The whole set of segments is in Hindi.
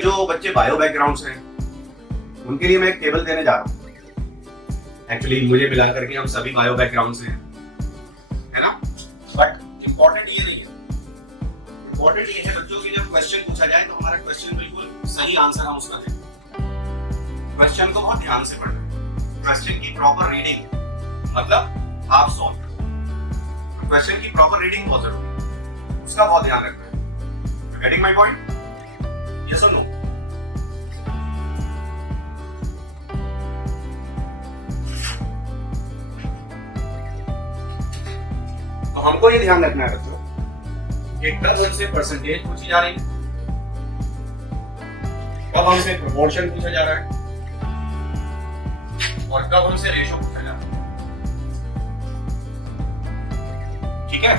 जो बच्चे बायो बैकग्राउंड से हैं उनके लिए मैं एक टेबल देने जा रहा हूँ। एक्चुअली मुझे मिला करके हम सभी बायो बैकग्राउंड से हैं, है ना? बट इम्पोर्टेंट ये नहीं है, इम्पोर्टेंट ये है बच्चों की जब क्वेश्चन पूछा जाए तो हमारा क्वेश्चन बिल्कुल सही आंसर हम उसका दें। क्वेश्चन को बहुत ध्यान से पढ़ना है, क्वेश्चन की प्रॉपर रीडिंग मतलब हाफ सॉल्व। क्वेश्चन की प्रॉपर रीडिंग बहुत जरूरी है, उसका बहुत ध्यान रखना है। Getting my point? यस और नो? तो हमको ये ध्यान रखना है बच्चों कि कब हमसे परसेंटेज पूछी जा रही है, कब हमसे प्रोपोर्शन पूछा जा रहा है और कब हमसे रेशो पूछा जा रहा है। ठीक है?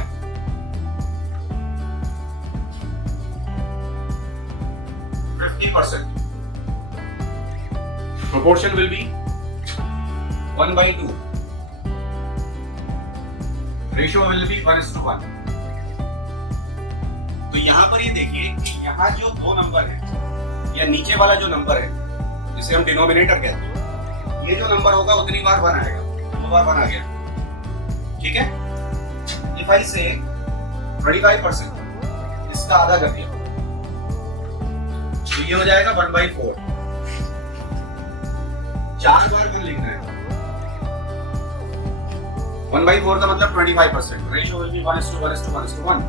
Proportion will be 1/2. Ratio will be 1:1. तो यहाँ पर ये देखिए कि यहाँ जो दो नंबर है या नीचे वाला जो नंबर है जिसे हम डिनोमिनेटर कहते हैं, ये जो नंबर होगा उतनी बार 1 आएगा, 2 बार 1 आ गया। ठीक है? If I say 25%, इसका आधा कर दिया तो ये हो जाएगा 1/4। 4 बार 1 लिखना है। 1/4 का मतलब 25%। Ratio will be 1:1:1:1।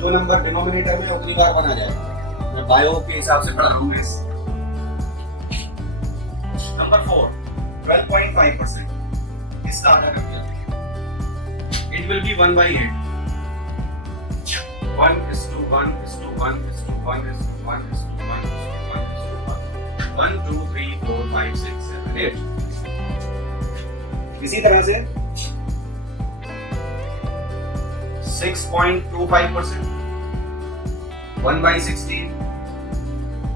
जो नंबर डिनोमिनेटर में उतनी बार 1 आ जाएगा। मैं बायो के हिसाब से पढ़ रहा हूँ इस। नंबर 4 12.5%, इसका आधा कर दिया। It will be 1/8। 1:1:1:1:1:1:1:1:1 1 2 3 4 5 6 7 8। इसी तरह से 6.25%, 1/16।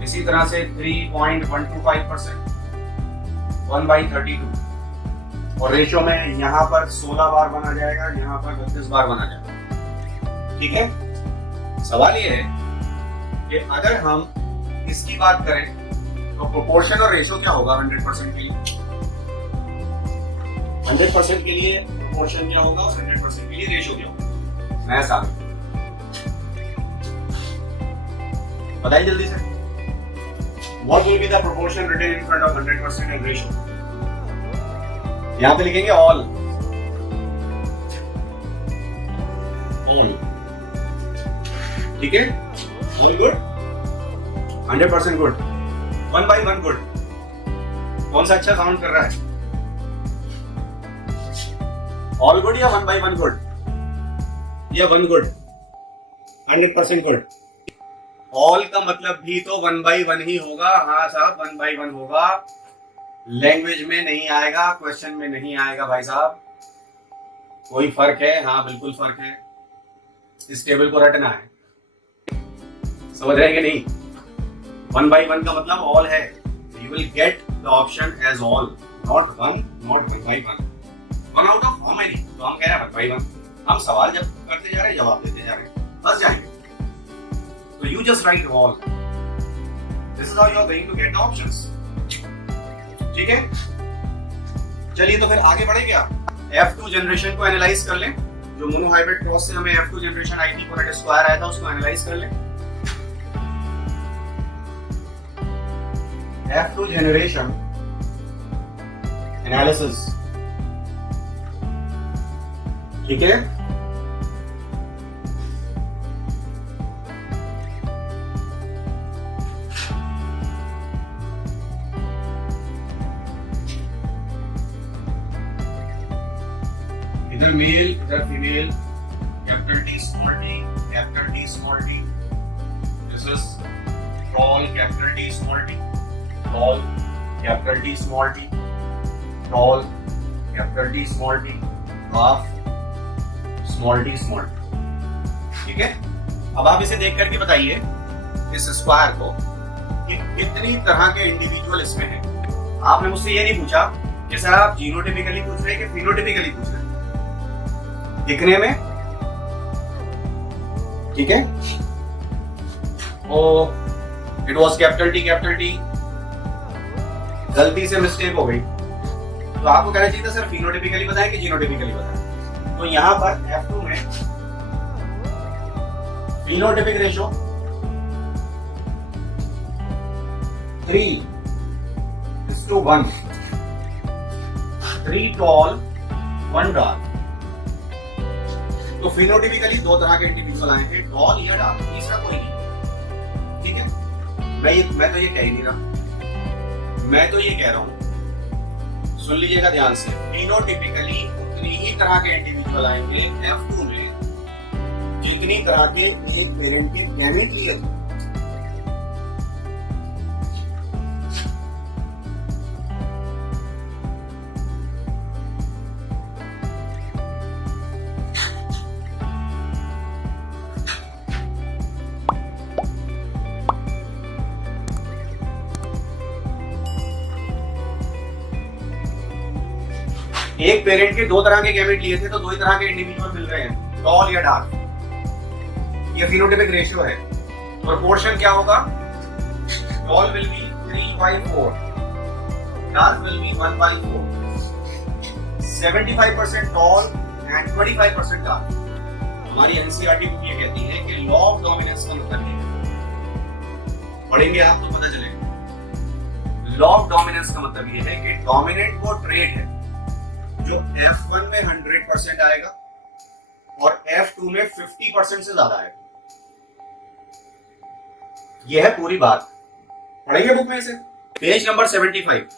इसी तरह से 3.125%, 1/32। और रेशियो में यहाँ पर 16 बार बना जाएगा, यहाँ पर 32 बार बना जाएगा। ठीक है? सवाल ये है कि अगर हम इसकी बात करें तो प्रोपोर्शन और रेशियो क्या होगा 100% के लिए? 100% के लिए प्रोपोर्शन क्या होगा और 100% के लिए रेशियो क्या होगा? मैं साबित बताइए जल्दी से। What will be the proportion written in front of 100% and ratio? यहां पे लिखेंगे all। ठीक है? Very good? 100% good। 1/1 गुड। कौन सा अच्छा साउंड कर रहा है? ऑल गुड या 1/1 गुड या 1 गुड? 100% गुड। ऑल का मतलब भी तो 1/1 ही होगा। हाँ साहब 1/1 होगा। लैंग्वेज में नहीं आएगा, क्वेश्चन में नहीं आएगा भाई साहब। कोई फर्क है? हाँ बिल्कुल फर्क है। इस टेबल को रटना है, समझ रहे हैं कि नहीं? 1/1 का मतलब ऑल है। You will get the option as all, not 1, not 1/1. 1 out of how many? तो हम कह रहे हैं 1/1। हम सवाल जब करते जा रहे हैं, जवाब देते जा रहे हैं, बस जाएंगे। तो you just write all. This is how you are going to get the options. ठीक है? चलिए तो फिर आगे बढ़े क्या? F2 जनरेशन को एनालाइज कर लें। जो मोनोहाइब्रिड क्रॉस से हमें F2 जनरेशन आई थी, पर स्क्वायर आया था, उसको एनालाइज कर लें। F2 generation analysis। ठीक है? इधर मेल इधर female, capital T small t, capital T small t। This is tall, capital T small t। tall, capital T small t, tall, capital T small t, half, small t small t। ठीक है? अब आप इसे देख करके बताइए इस स्क्वायर को कि कितनी तरह के इंडिविजुअल इसमें हैं। आपने मुझसे ये नहीं पूछा कि सर आप जीनोटिपिकली पूछ रहे हैं कि फिनोटिपिकली पूछ रहे हैं। दिखने में ठीक है, ओ इट वॉज कैपिटल टी, गलती से मिस्टेक हो गई, तो आपको कहना चाहिए था सर फिनोटिपिकली बताएं कि जीनोटिपिकली बताएं। तो यहां पर F2 में फिनोटिपिक रेशो 3:1, 3 टॉल 1 डार्क। तो फिनोटिपिकली दो तरह के इंडिविजुअल आए हैं, टॉल या डार्क, तीसरा कोई नहीं। ठीक है, मैं तो ये कह ही नहीं रहा, मैं तो ये कह रहा हूं, सुन लीजिएगा ध्यान से। फिनोटिपिकली उतनी ही तरह के इंडिविजुअल आएंगे F2 में जितनी तरह के एक पेरेंट के गैमेट लिए थे। एक पेरेंट के दो तरह के गैमेट लिए थे तो दो ही तरह के इंडिविजुअल मिल रहे हैं, टॉल या डार्क। ये फिनोटाइपिक रेशियो है। प्रोपोर्शन क्या होगा? Tall will be 3/4, dark will be 1/4, 75% tall and 25% dark. हमारी एनसीईआरटी बुक ये कहती है कि लॉ ऑफ डोमिनेंस का मतलब है, पढ़ेंगे आप तो पता चलेगा। लॉ ऑफ डोमिनेंस का मतलब ये है कि डोमिनेंट वो ट्रेड है जो F1 में 100% आएगा और F2 में 50% से ज्यादा आएगा। यह है पूरी बात, पढ़ेंगे बुक में से। Page number 75,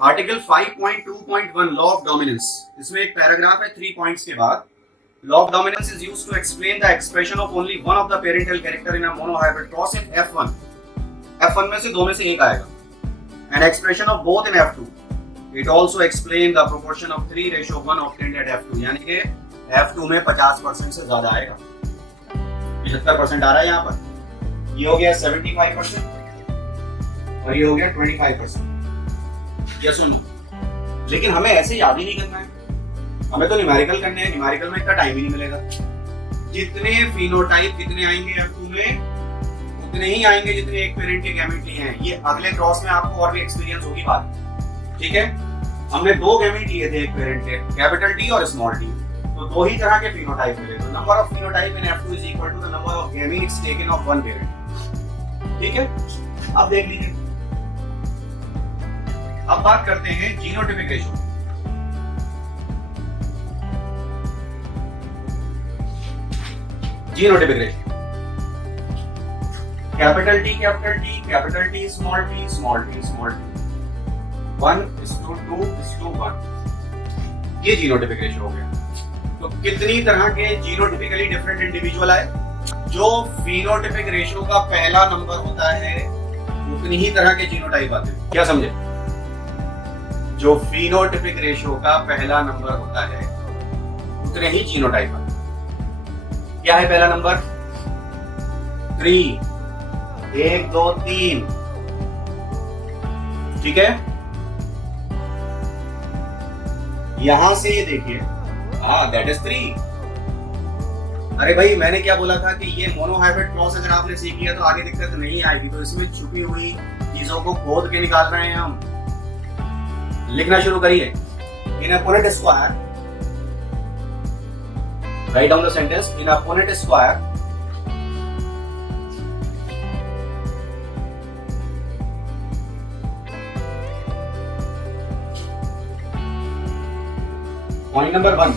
article 5.2.1 law of dominance. इसमें एक पैराग्राफ है 3 पॉइंट्स के बाद। Law of dominance is used to explain the expression of only one of the parental character in a monohybrid cross in F1। F1 में से दो में से एक आएगा। And expression of both in F2। It also explains the proportion of 3:1 obtained at F2, यानी कि F2 में 50% से ज्यादा आएगा। 75% आ रहा है यहाँ पर, ये हो गया 75% और ये हो गया 25%। ये सुनो, लेकिन हमें ऐसे याद ही नहीं करना है, हमें तो न्यूमेरिकल करने हैं। न्यूमेरिकल में इतना टाइम ही नहीं मिलेगा। जितने फिनोटाइप कितने आएंगे F2 में उतने ही आएंगे जितने एक पेरेंट के गैमेट लिए हैं। ये अगले क्रॉस में आपको और भी एक्सपीरियंस होगी बात, ठीक है। हमने दो गैमेट लिए थे एक पेरेंट के, कैपिटल टी और स्मॉल टी, तो दो ही तरह के फिनोटाइप मिले। तो number of phenotype in F2 is equal to the number of gametes taken of one parent. ठीक है, अब देख लीजिए। अब बात करते हैं genotypic ratio. Genotypic ratio, capital T capital T, capital T small T, small T small T, 1:2:1। ये जीनोटाइपिक रेशियो हो गया। तो कितनी तरह के जीनोटाइपिकली डिफरेंट इंडिविजुअल आए? जो फिनोटाइपिक रेशियो का पहला नंबर होता है उतनी ही तरह के जीनोटाइप आते हैं। क्या समझे? जो फिनोटाइपिक रेशियो का पहला नंबर होता है उतने ही जीनोटाइप आते हैं। क्या है पहला नंबर? 3, 1 2 3। ठीक है, यहां से ये देखिए, हाँ दैट इज 3। अरे भाई मैंने क्या बोला था कि ये मोनोहाइब्रिड क्रॉस अगर आपने सीख लिया तो आगे दिक्कत नहीं आएगी। तो इसमें छुपी हुई चीजों को खोद के निकाल रहे हैं हम। लिखना शुरू करिए। In a Punnett square, write down the sentence. In a Punnett square point number 1,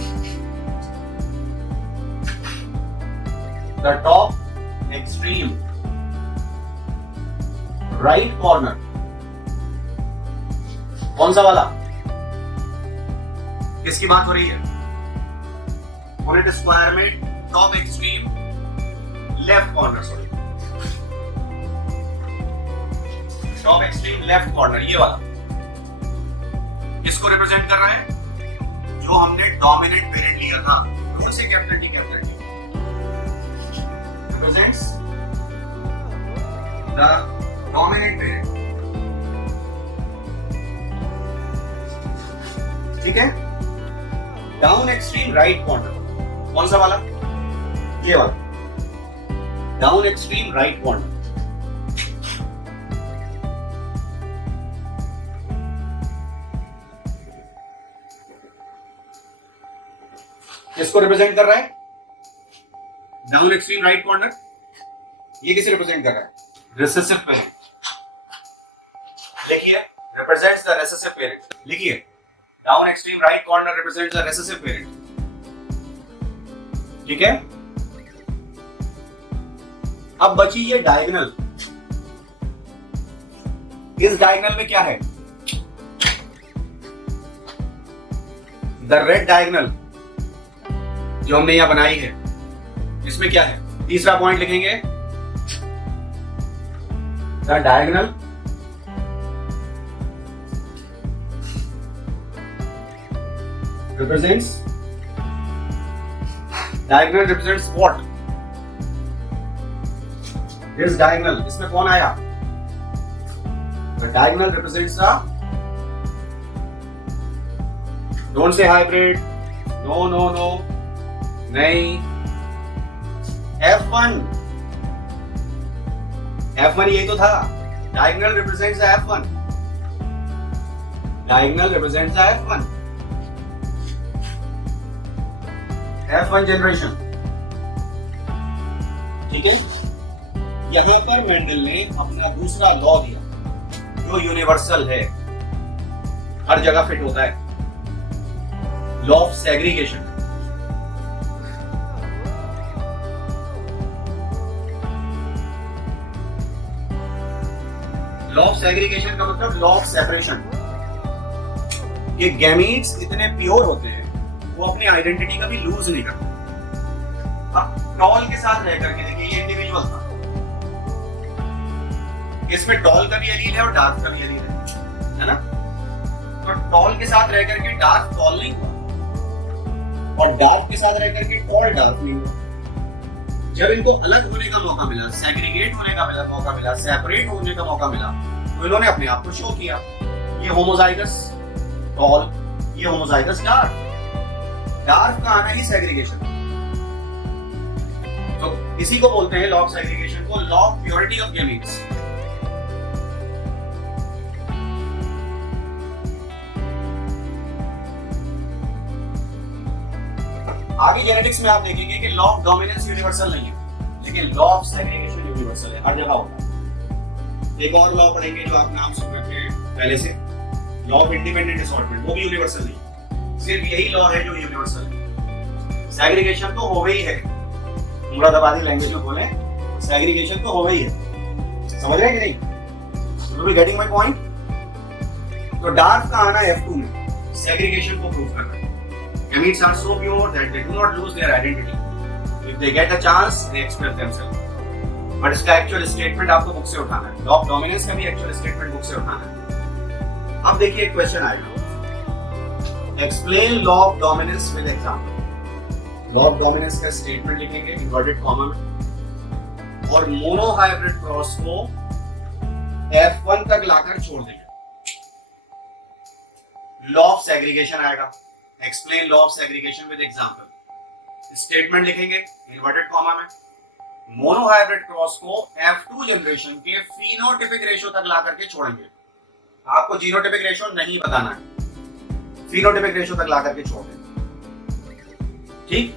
the top extreme right corner, कौन सा वाला? किसकी बात हो रही है? पुनेट स्क्वायर में top extreme left corner, sorry top extreme left corner, ये वाला किसको रिप्रेजेंट कर रहा है? जो हमने डोमिनेंट पेरेंट लिया था, कौन से capital T represents the dominant parent. ठीक है, डाउन एक्सट्रीम राइट कॉर्नर, कौन सा वाला? ये वाला। डाउन एक्सट्रीम राइट कॉर्नर, किसको रिप्रेजेंट कर रहा है? डाउन एक्सट्रीम राइट कॉर्नर, ये किसे रिप्रेजेंट कर रहा है? Recessive parent. लिखिए, रिप्रेजेंट्स द रिसेसिव पेरेंट। लिखिए, down extreme right corner represents the recessive parent. ठीक है, अब बची ये डायगोनल। इस डायगोनल में क्या है? द रेड डायगोनल जो हमने यहां बनाई है, इसमें क्या है? तीसरा पॉइंट लिखेंगे, the diagonal represents what? This diagonal, इसमें कौन आया? The diagonal represents the, don't say hybrid, no, नहीं, F1 यही तो था। Diagonal represents the F1, diagonal represents the F1 generation. ठीक है, यहां पर मेंडल ने अपना दूसरा लॉ दिया जो यूनिवर्सल है, हर जगह फिट होता है, law of segregation. Law of segregation का मतलब लॉ ऑफ सेपरेशन। ये गैमीट्स इतने प्योर होते हैं, वो अपनी आइडेंटिटी का भी लूज नहीं करते। टॉल के साथ रह करके देखिए, ये इंडिविजुअल था, इसमें टॉल का भी एलील है और डार्क का भी एलील है ना? तो टॉल के साथ रह करके डार्क टॉल नहीं हुआ और डार्क के साथ रह करके टॉल डार्क नहीं हुआ। जब इनको अलग होने का मौका मिला, सेग्रीगेट होने का मौका मिला, सेपरेट होने का मौका मिला, तो इन्होंने अपने आप को शो किया। ये होमोजाइगस टॉल, ये होमोजाइगस डार्क। डार्क का आना ही सेग्रीगेशन। तो इसी को बोलते हैं लॉ ऑफ सेग्रीगेशन को, law of purity of gametes. आगे जेनेटिक्स में आप देखेंगे कि लॉ ऑफ डोमिनेंस यूनिवर्सल नहीं है, लेकिन लॉ ऑफ सेग्रीगेशन यूनिवर्सल है, हर जगह होता है। एक और लॉ पढ़ेंगे जो आप नाम सुन रखे हैं पहले से, लॉ ऑफ इंडिपेंडेंट असॉर्टमेंट, वो भी यूनिवर्सल नहीं है। सिर्फ यही लॉ है जो यूनिवर्सल है। सेग्रीगेशन तो हो गई है, मुरादाबादी लैंग्वेज में बोले, सेग्रीगेशन तो हो गई है। समझ रहे हैं कि नहीं? You be getting my point? तो डार्क का आना F2 में सेग्रीगेशन को प्रूव करना है। Gametes are so pure that they do not lose their identity. If they get a chance, they express themselves. But इसका एक्चुअल स्टेटमेंट आपको बुक से उठाना है। लॉ ऑफ डोमिनेंस का भी एक्चुअल स्टेटमेंट बुक से उठाना है। अब देखिए एक क्वेश्चन आएगा, explain law of dominance with example. Law of dominance का स्टेटमेंट लिखेंगे इन्वर्टेड कॉमा में और मोनोहाइब्रिड क्रॉस को F1 तक लाकर छोड़ देंगे। लॉ ऑफ सेग्रीगेशन आएगा, explain law of segregation with example. Statement लिखेंगे इन्वर्टेड कॉमा में, मोनोहाइब्रिड क्रॉस को F2 जनरेशन के फिनोटाइपिक रेशियो तक ला करके छोड़ेंगे। आपको जीनोटाइपिक रेशियो नहीं बताना है, फिनोटाइपिक रेशियो तक ला करके छोड़ देंगे। ठीक,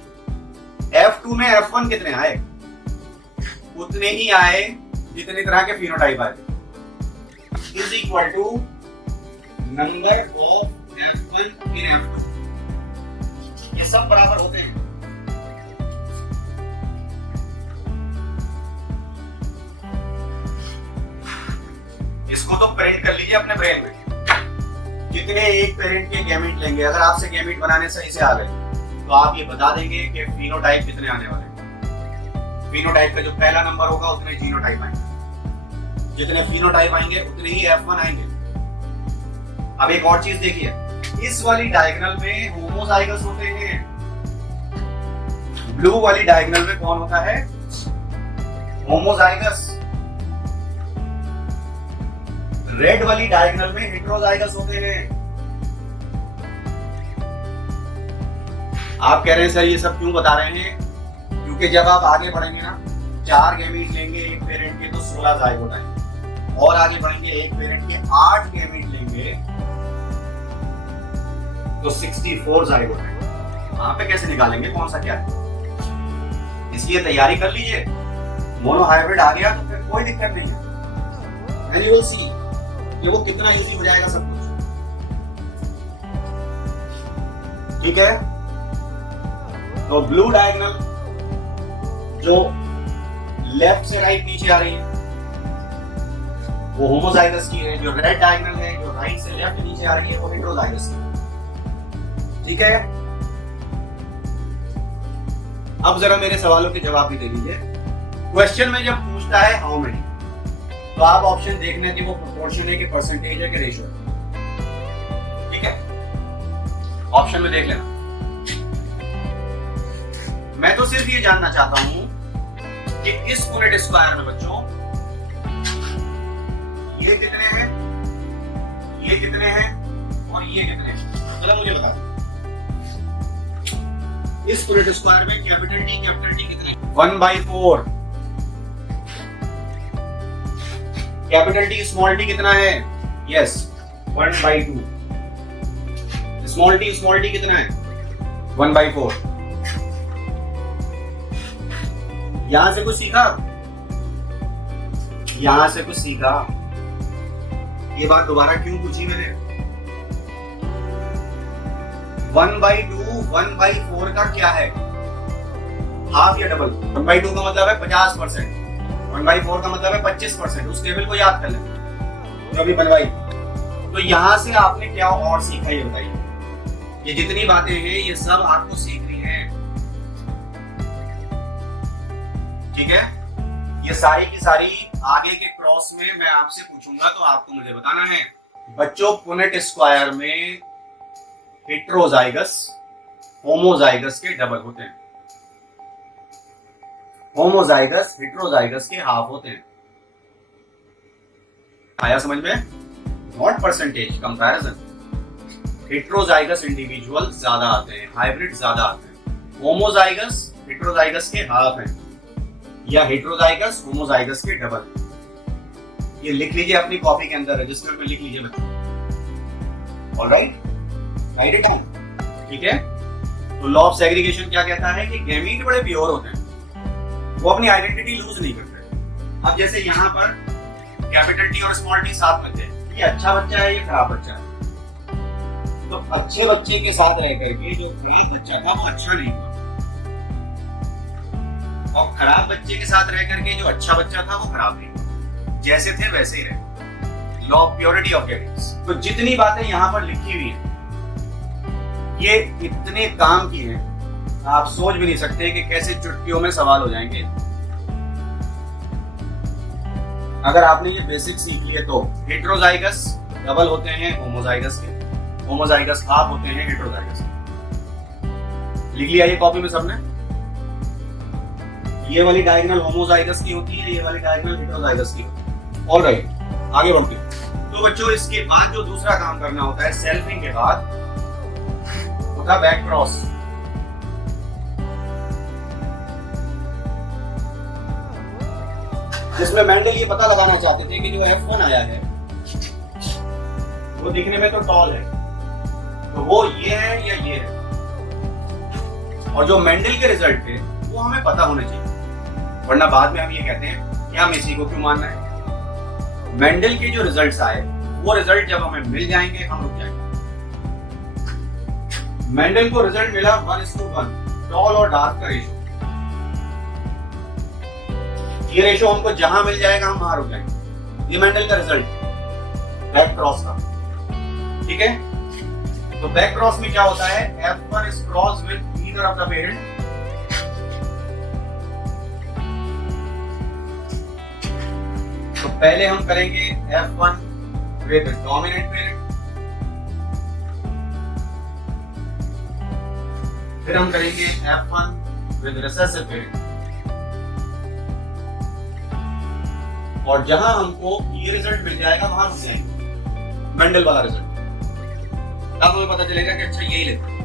F2 में F1 कितने आए? उतने ही आए जितनी तरह के फिनोटाइप आए, is equal to number of F1 in F2। ये सब बराबर होते हैं। इसको तो प्रिंट कर लीजिए अपने ब्रेन में, कितने एक पेरेंट के गैमीट लेंगे। अगर आपसे गैमीट बनाने सही से आ गए तो आप ये बता देंगे कि फिनोटाइप कितने आने वाले हैं। फिनोटाइप का जो पहला नंबर होगा उतने जीनोटाइप आएंगे, जितने फिनोटाइप आएंगे उतने ही F1 आएंगे। अब एक और चीज देखिए, इस वाली डायगोनल में होमोजाइगस होते हैं, ब्लू वाली डायगोनल में कौन होता है? होमोजाइगस। रेड वाली डायगोनल में हेटेरोजाइगस होते हैं। आप कह रहे हैं सर ये सब क्यों बता रहे हैं? क्योंकि जब आप आगे बढ़ेंगे ना 4 गैमीट लेंगे एक पेरेंट के तो 16 जायगोट आएंगे, और आगे बढ़ेंगे एक पेरेंट के 8 गैमीट लेंगे तो 64 जायगोट आएंगे। वहां पे कैसे निकालेंगे कौन सा क्या है, इसलिए तैयारी कर लीजिए। मोनो हाइब्रिड आ गया तो फिर कोई दिक्कत नहीं है, एंड यू विल सी कि वो कितना इजी हो जाएगा सब कुछ। ठीक है, तो ब्लू डायगोनल जो लेफ्ट से राइट नीचे आ रही है वो होमोजाइगस की है, जो रेड डायगोनल है जो राइट से लेफ्ट नीचे आ रही है वो हेटेरोजाइगस की है। ठीक है, अब जरा मेरे सवालों के जवाब भी दे दीजिए। क्वेश्चन में जब पूछता है हाउ मेनी, तो आप ऑप्शन देखना कि वो प्रोपोर्शन है कि परसेंटेज है कि रेशियो है। ठीक है, ऑप्शन में देख लेना। मैं तो सिर्फ ये जानना चाहता हूं कि इस यूनिट स्क्वायर में बच्चों ये कितने हैं, ये कितने हैं और ये कितने हैं, मतलब मुझे बता दो इस यूनिट स्क्वायर में कैपिटल टी कितने हैं? 1/4। कैपिटल टी स्मॉल टी कितना है? यस 1/2। स्मॉल टी कितना है? 1/4। यहां से कुछ सीखा, यहां से कुछ सीखा। ये बात दोबारा क्यों पूछी मैंने? 1/2 1/4 का क्या है? हाफ या डबल? 1/2 का मतलब है 50%, 1/4 का मतलब है 25%। उस टेबल को याद कर लें जो अभी बनवाई। तो यहां से आपने क्या और सीखा ये बताइए। ये जितनी बातें हैं ये सब आपको सीखनी है। ठीक है, ये सारी की सारी आगे के क्रॉस में मैं आपसे पूछूंगा तो आपको मुझे बताना है। बच्चों पुनेट स्क्वायर में हेटेरोजाइगस होमोजाइगस के डबल होते हैं, होमोजाइगस हेटेरोजाइगस के हाफ होते हैं। आया समझ में? Not percentage, comparison. Heterozygous individual ज्यादा आते हैं, हाइब्रिड ज्यादा आते हैं। होमोजाइगस हेटेरोजाइगस के हाफ हैं या हेटेरोजाइगस होमोजाइगस के डबल। ये लिख लीजिए अपनी कॉपी के अंदर, रजिस्टर में लिख लीजिए बच्चों। Alright, right it down. ठीक है, तो लॉ ऑफ सेग्रीगेशन क्या कहता है कि गैमीट बड़े प्योर होते हैं, वो अपनी आइडेंटिटी लूज नहीं करते। अब जैसे यहाँ पर कैपिटल टी और स्मॉल टी साथ में थे, ये अच्छा बच्चा है ये खराब बच्चा है, तो अच्छे बच्चे के साथ रह करके जो खराब बच्चा था वो अच्छा नहीं था, और खराब बच्चे के साथ रह करके जो अच्छा बच्चा था वो खराब नहीं, जैसे थे वैसे ही रहे। Law of purity of gametes. तो जितनी बातें यहाँ पर लिखी हुई हैं ये इतने काम की हैं, आप सोच भी नहीं सकते कि कैसे चुटकियों में सवाल हो जाएंगे। अगर आपने ये बेसिक सीख लिए तो हेटेरोजाइगस डबल होते हैं होमोजाइगस के, होमोजाइगस हाफ होते हैं हेटेरोजाइगस के। लिख लिया ये कॉपी में सबने? ये वाली डायगोनल होमोजाइगस की होती है, ये वाली डायगोनल हेटेरोजाइगस की होती है। ऑलराइट, आगे बढ़ते हैं। तो बच्चों इसके बाद जो दूसरा काम करना होता है सेल्फिंग के बाद, होता है बैक क्रॉस। जिसमें मेंडल ये पता लगाना चाहते थे कि जो F1 आया है वो दिखने में तो टॉल है, तो वो ये है या ये है, और जो मेंडल के रिजल्ट थे वो हमें पता होने चाहिए, वरना बाद में हम ये कहते हैं कि हम इसी को क्यों मानना है। मेंडल के जो रिजल्ट्स आए वो रिजल्ट जब हमें मिल जाएंगे हम रुक जाएंगे। मेंडल को रिजल्ट मिला 1:1 टॉल और डार्क का रेशो। ये रेशो हमको जहां मिल जाएगा हम वहां रुक जाएंगे। ये मेंडल का रिजल्ट बैक क्रॉस का। ठीक है, तो बैक क्रॉस में क्या होता है? F1 is crossed with either of the parent, तो पहले हम करेंगे F1 with dominant parent, फिर हम करेंगे F1 with recessive parent, और जहां हमको ये रिजल्ट मिल जाएगा वहां रुक जाएंगे। मेंडल वाला रिजल्ट तब हमें पता चलेगा कि अच्छा यही लेते हैं।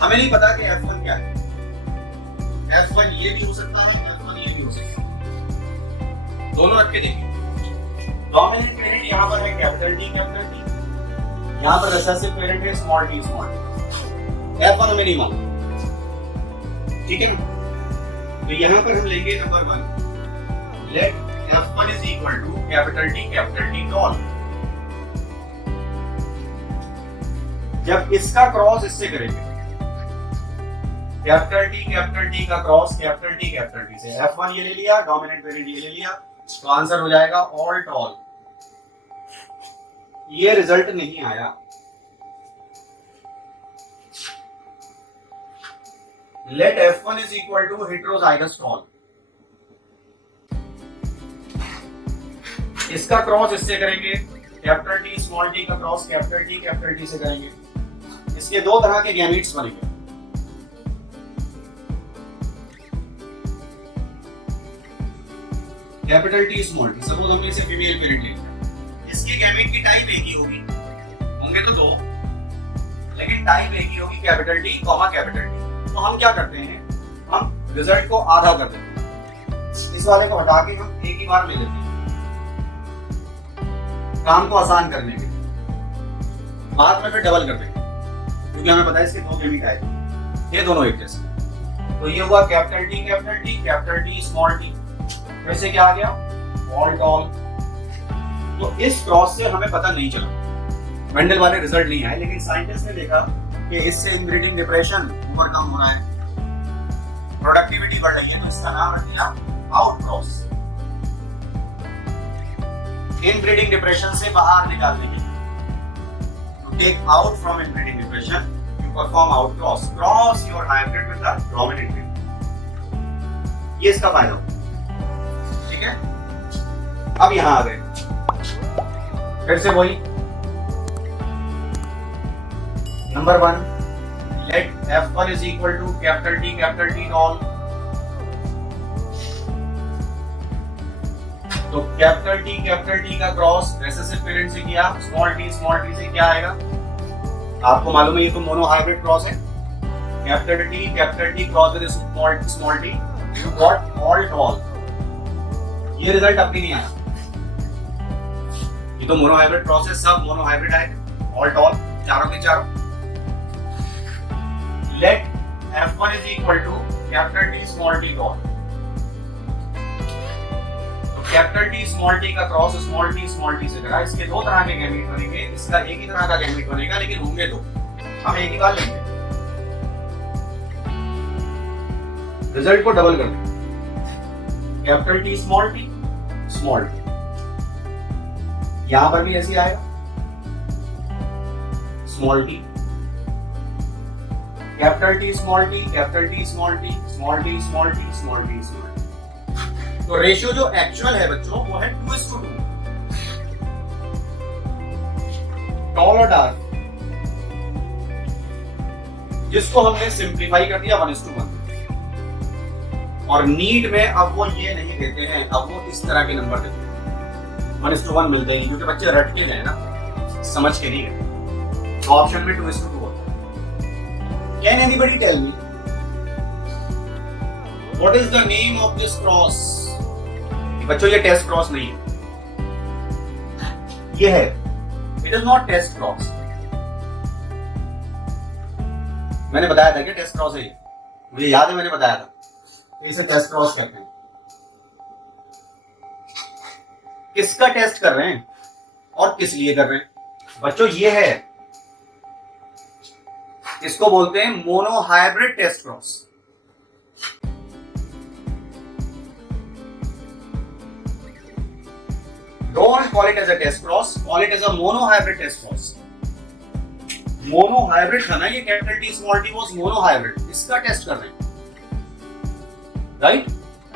हमें नहीं पता कि F1 क्या है। F1 ये भी हो सकता है, F1 ये भी हो दोनों रख के देखिए। डोमिनेंट पेरेंट यहाँ पर है कैपिटल टी, यहाँ पर रिसेसिव पेरेंट है स्मॉल टी। F1 हमें नहीं मालूम, ठीक है ना। तो यहाँ पर हम लेंगे number 1, let F1 is equal to capital T tall. जब इसका क्रॉस इससे करेंगे, कैपिटल टी का क्रॉस कैपिटल टी से, F1 ये ले लिया, डोमिनेंट पेरेंट ये ले लिया, तो आंसर हो जाएगा ऑल टॉल। ये रिजल्ट नहीं आया। Let F1 is equal to heterozygous tall. इसका क्रॉस इससे करेंगे, कैपिटल टी स्मॉल टी का क्रॉस कैपिटल टी से करेंगे, इसके दो तरह के गैमीट्स बनेंगे। Capital T small T, suppose हमने इसे फीमेल पेरेंट लिया, इसकी गैमीट की टाइप एक ही होगी, होंगे तो दो, लेकिन टाइप एक ही होगी, capital T comma capital T. तो हम क्या करते हैं, हम रिजल्ट को आधा कर देते हैं, इस वाले को हटा के हम एक ही बार ले लेते हैं काम को आसान करने के लिए। बाद में फिर डबल कर देंगे, क्योंकि हमें पता है इसके दो गैमीट आएंगे, ये दोनों एक जैसे। तो ये हुआ कैपिटल टी स्मॉल टी, वैसे क्या आ गया ऑल टॉल। तो इस क्रॉस से हमें पता नहीं चला, मेंडल वाले रिजल्ट नहीं आए, लेकिन साइंटिस्ट ने देखा कि इससे इनब्रीडिंग डिप्रेशन ओवरकम हो रहा है, प्रोडक्टिविटी बढ़ रही है, तो इसका नाम रख दिया आउट क्रॉस। इनब्रीडिंग डिप्रेशन से बाहर निकालने के लिए, to take out from inbreeding depression you perform out cross your hybrid with the dominant parent. ये इसका फायदा होता है, ठीक है। अब यहां आ गए, फिर से वही number 1, let F1 is equal to capital T tall. तो कैपिटल टी का क्रॉस रेसेसिव पेरेंट से किया, स्मॉल टी से क्या आएगा, आपको मालूम है ये तो मोनो हाइब्रिड क्रॉस है। Capital T cross with small T, you got all toll. ये रिजल्ट अब भी नहीं आया, ये तो मोनो हाइब्रिड क्रॉस है, सब मोनो हाइब्रिड आएगा, ऑल टॉल चारों के चारों। Let F1 is equal to capital T small T tall. तो कैपिटल T स्मॉल टी का क्रॉस स्मॉल टी से करा, इसके दो तरह के गैमीट बनेंगे, इसका एक ही तरह का गैमीट बनेगा, लेकिन होंगे दो, हम एक ही बार लेंगे, रिजल्ट को डबल कर देंगे, कैपिटल T स्मॉल टी, यहां पर भी ऐसे आएगा, small T, capital T small T. तो रेशियो जो एक्चुअल है बच्चों वो है 2:2, टॉल और डार्क, जिसको हमने सिंप्लीफाई कर दिया 1:1। और नीट में अब वो ये नहीं देते हैं, अब वो इस तरह के नंबर देते हैं, 1:1 मिलते हैं, क्योंकि बच्चे रट के गए ना, समझ के नहीं गए। तो ऑप्शन में 2:2 होता है। Can anybody tell me what is the name of this cross? बच्चों ये टेस्ट क्रॉस नहीं है, ये है, it is not test cross. मैंने बताया था कि टेस्ट क्रॉस है ये, मुझे याद है मैंने बताया था, तो इसे टेस्ट क्रॉस कहते हैं। किसका टेस्ट कर रहे हैं और किस लिए कर रहे हैं बच्चों, ये है, इसको बोलते हैं monohybrid test cross. Don't call it as a test cross, call it as a mono hybrid test cross. Mono hybrid था ना ये, capital T small tea was mono hybrid, इसका टेस्ट कर रहे हैं, राइट?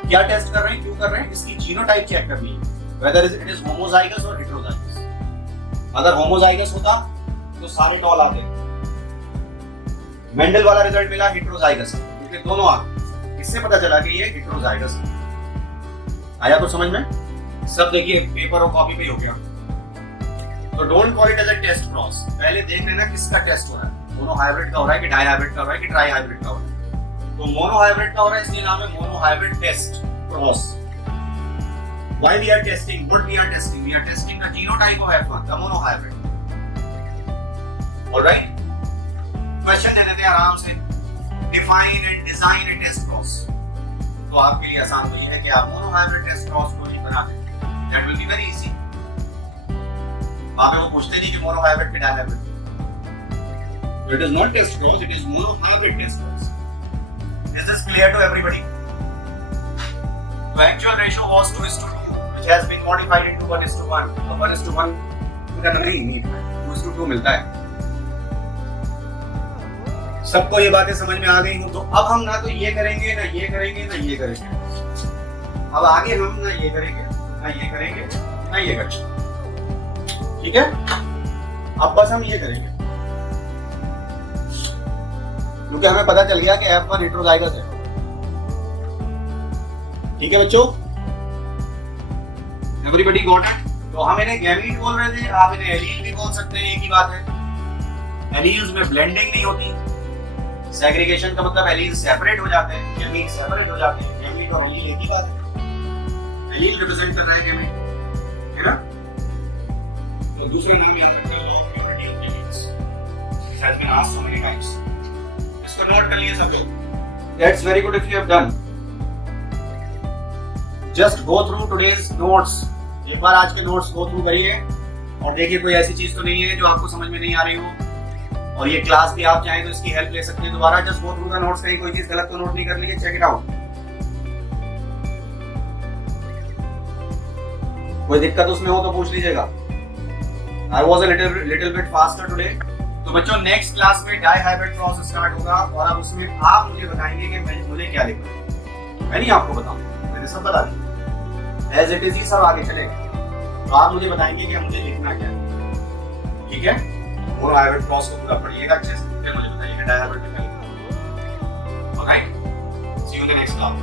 क्या टेस्ट कर रहे हैं, क्यों कर रहे हैं, इसकी जीनोटाइप चेक करनी है, whether it is homozygous और heterozygous। अगर homozygous होता तो सारे टॉल आते, मेंडल वाला रिजल्ट मिला हेटेरोजाइगस, क्योंकि दोनों आ, इससे पता चला कि ये हेटेरोजाइगस है। आया तो समझ में? सब देखिए पेपर और कॉपी पे हो गया। तो don't call it as a test cross, पहले देख लेना किसका टेस्ट हो रहा है, मोनो हाइब्रिड का हो रहा है कि डाई हाइब्रिड का हो रहा है कि ट्राई हाइब्रिड का हो रहा है। तो मोनो हाइब्रिड का हो रहा है, इसलिए नाम है monohybrid test cross. Why we are testing? What we are testing? We are testing the genotype of F1, the monohybrid. All right? Question दे देते हैं आराम से. Define and design a test cross. तो आपके लिए आसान तो ये है कि आप monohybrid test cross को ही बना दें. That will be very easy. वहाँ पे वो पूछते नहीं कि monohybrid पे dihybrid. It is not test cross. It is monohybrid test cross. Is this clear to everybody? The actual ratio was 2:2, which has been modified into 1:1. अब 1:1 का नहीं 2:2 मिलता है. सबको ये बातें समझ में आ गई हो तो अब हम ना तो ये करेंगे ना ये करेंगे ना ये करेंगे. अब आगे हम ना ये करेंगे ना ये करेंगे ना ये करेंगे. ठीक है? अब बस हम ये करेंगे क्योंकि हमें पता चल गया कि F1 हेटेरोजाइगस है. ठीक है बच्चों? Everybody got it? तो हम इन्हें गैमीट बोल रहे थे, आप इन्हें एलील भी बोल सकते हैं, एक ही बात है. एलील्स में ब्लेंडिंग नहीं होती. सेग्रीगेशन का मतलब एलील सेपरेट हो जाते हैं, गैमीट सेपरेट हो जाते हैं. गैमीट और एलील एक ही बात है. एलील रिप्रेजेंट कर रहा है गैमीट, है ना? तो दूसरे नाम याद रखते हैं law of purity of gametes. This has been asked so many times. इसको नोट कर लिए सब. That's very good if you have done. Just go through today's notes. एक बार आज के नोट्स गो थ्रू करिए और देखिए कोई ऐसी चीज तो नहीं है जो आपको समझ में नहीं आ रही हो. और ये क्लास भी आप चाहें तो इसकी हेल्प ले सकते हैं दोबारा. Just go through the notes. कहीं कोई चीज गलत तो नोट नहीं कर ली. Check it out. कोई दिक्कत उसमें हो तो पूछ लीजिएगा. I was a little bit faster today. तो बच्चों नेक्स्ट क्लास में डाइहाइब्रिड क्रॉस स्टार्ट होगा और अब उसमें आप मुझे बताएंगे कि मुझे क्या लिखना है. मैं नहीं आपको बताऊंगा, मैंने सब बता दिया. एज इट इज ही सब आगे चलेगा. तो आप मुझे बताएंगे कि मुझे लिखना क्या है. ठीक है? मोनोहाइब्रिड क्रॉस को पूरा पढ़िएगा अच्छे से, फिर मुझे बताइएगा डाइहाइब्रिड में क्या लिखना है. Alright, see you in the next class.